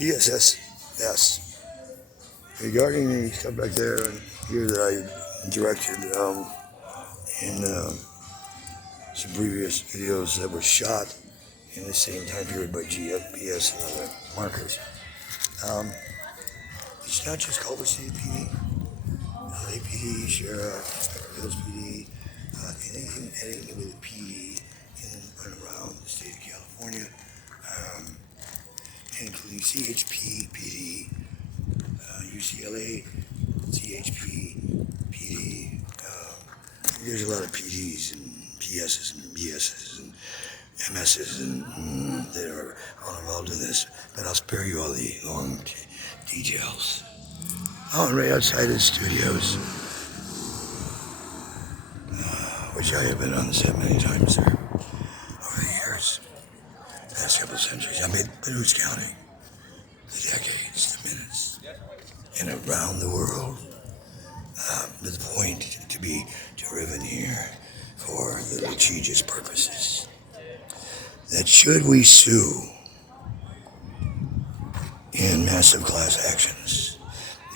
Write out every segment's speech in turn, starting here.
PSS, yes. Regarding the stuff back there and here that I directed in some previous videos that were shot in the same time period by GPS and other markers. It's not just Culver City PD, LAPD, Sheriff, Hills PD, anything with a PD in and around the state of California, including CHP PD, UCLA, CHP PD. There's a lot of PDs and PSs and BSs and MSs and that are all involved in this, but I'll spare you all the long details. Oh, and right outside the studios, which I have been on the set many times there over the years, past couple of centuries. But who's counting? The decades, the minutes, and around the world. But the point to be driven here for the litigious purposes that should we sue in massive class actions,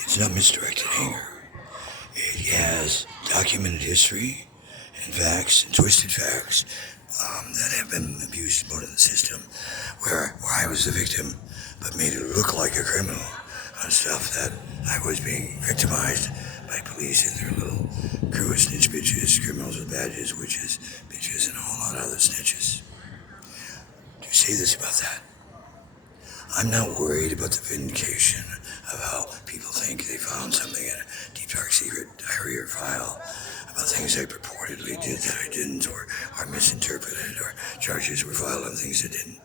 it's not misdirected anger. It has documented history and facts and twisted facts that have been abused and put in the system where I was the victim but made it look like a criminal on stuff that I was being victimized by police and their little crew of snitch bitches, criminals with badges, witches, bitches, and a whole lot of other snitches. To say this about that, I'm not worried about the vindication of how people think they found something in a deep dark secret diary or file about things I purportedly did that I didn't, or are misinterpreted, or charges were filed on things that didn't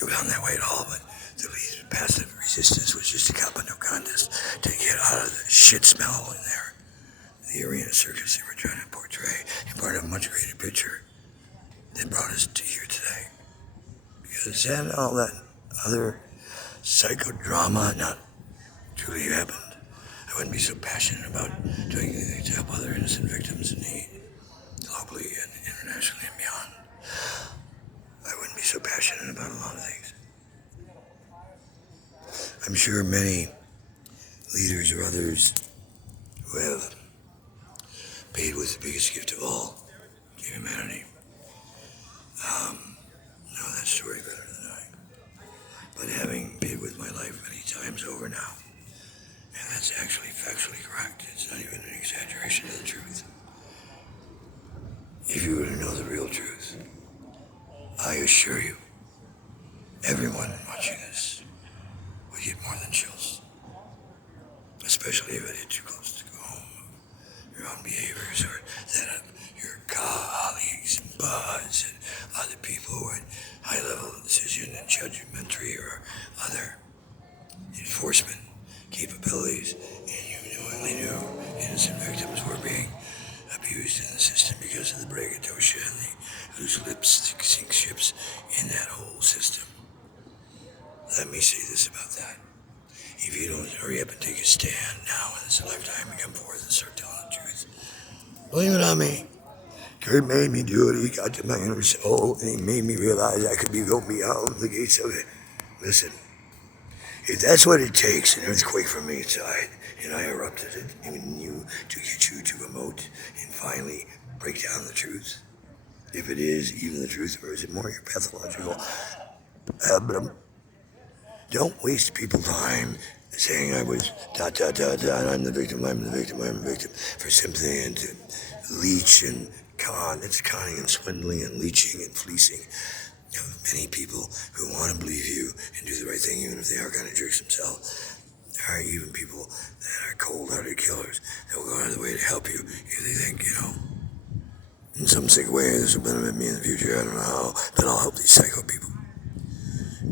go down that way at all, but the passive resistance was just a cup of no contest to get out of the shit smell in there. The arena circus they were trying to portray and part of a much greater picture that brought us to here today. Because had all that other psychodrama not truly happened, I wouldn't be so passionate about doing anything to help other innocent victims in need, globally and internationally and beyond. I wouldn't be so passionate about a lot of things. I'm sure many leaders or others who have paid with the biggest gift of all to humanity know that story better than I. But having paid with my life many times over now, and that's actually factually correct, it's not even an exaggeration of the truth. If you were to know the real truth, I assure you, everyone watching this would get more than chills. Especially if it hit you close to home, your own behaviors, or that of your colleagues and buds and other people who had high-level decision and judgmentary or other enforcement capabilities, and you knowingly knew innocent victims were being abused in the system because of the braggadocio and the loose lips, the sink ships in that whole system. Let me say this about that. If you don't hurry up and take a stand now in this lifetime and come forth and start telling the truth, blame it on me. Kurt made me do it. He got to my inner soul and he made me realize I could be going beyond the gates of it. Listen, if that's what it takes, an earthquake from me inside, and I erupted it, even you, to get you to emote and finally break down the truth. If it is even the truth, or is it more your pathological don't waste people's time saying I was I'm the victim, for something to leech and con. It's conning and swindling and leeching and fleecing many people who want to believe you and do the right thing, even if they are kind of jerks themselves. There are even people that are cold-hearted killers that will go out of the way to help you if they think, in some sick way this will benefit me in the future. I don't know how, but I'll help these psycho people.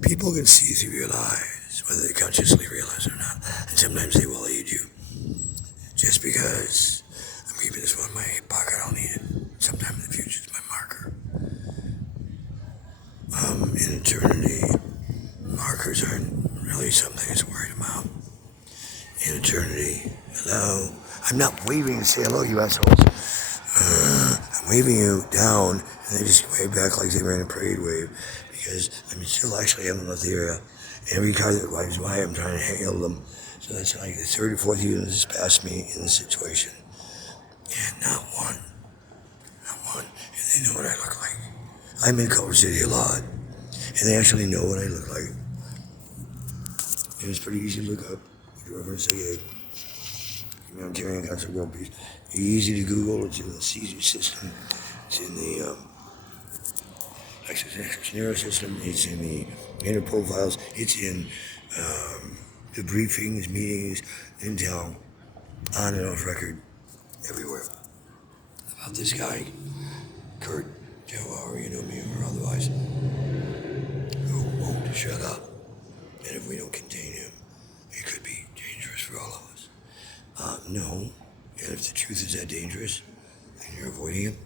People can see through your lies, whether they consciously realize it or not, and sometimes they will aid you. Just because I'm keeping this one in my pocket, I don't need it. Sometime in the future, it's my marker. In eternity, markers aren't really something that's worried about. In eternity, hello. I'm not waving and say hello, you assholes. I'm waving you down, and they just wave back like they were in a parade wave, because I'm still actually having left the area, Every car that drives by, I'm trying to hail them. So that's like the third or fourth unit that's passed me in this situation. And not one. Not one. And they know what I look like. I'm in Culver City a lot. And they actually know what I look like. And it's pretty easy to look up. Reverend say, humanitarian council world peace. Easy to Google. It's in the Caesar system. It's in the Nero system. It's in the Interpol files. It's in the briefings, meetings, intel, on and off record, everywhere. About this guy, Kurt, Joe, however you know me or otherwise, who won't shut up. And if we don't contain him, it could be dangerous for all of us. No. And if the truth is that dangerous, and you're avoiding him,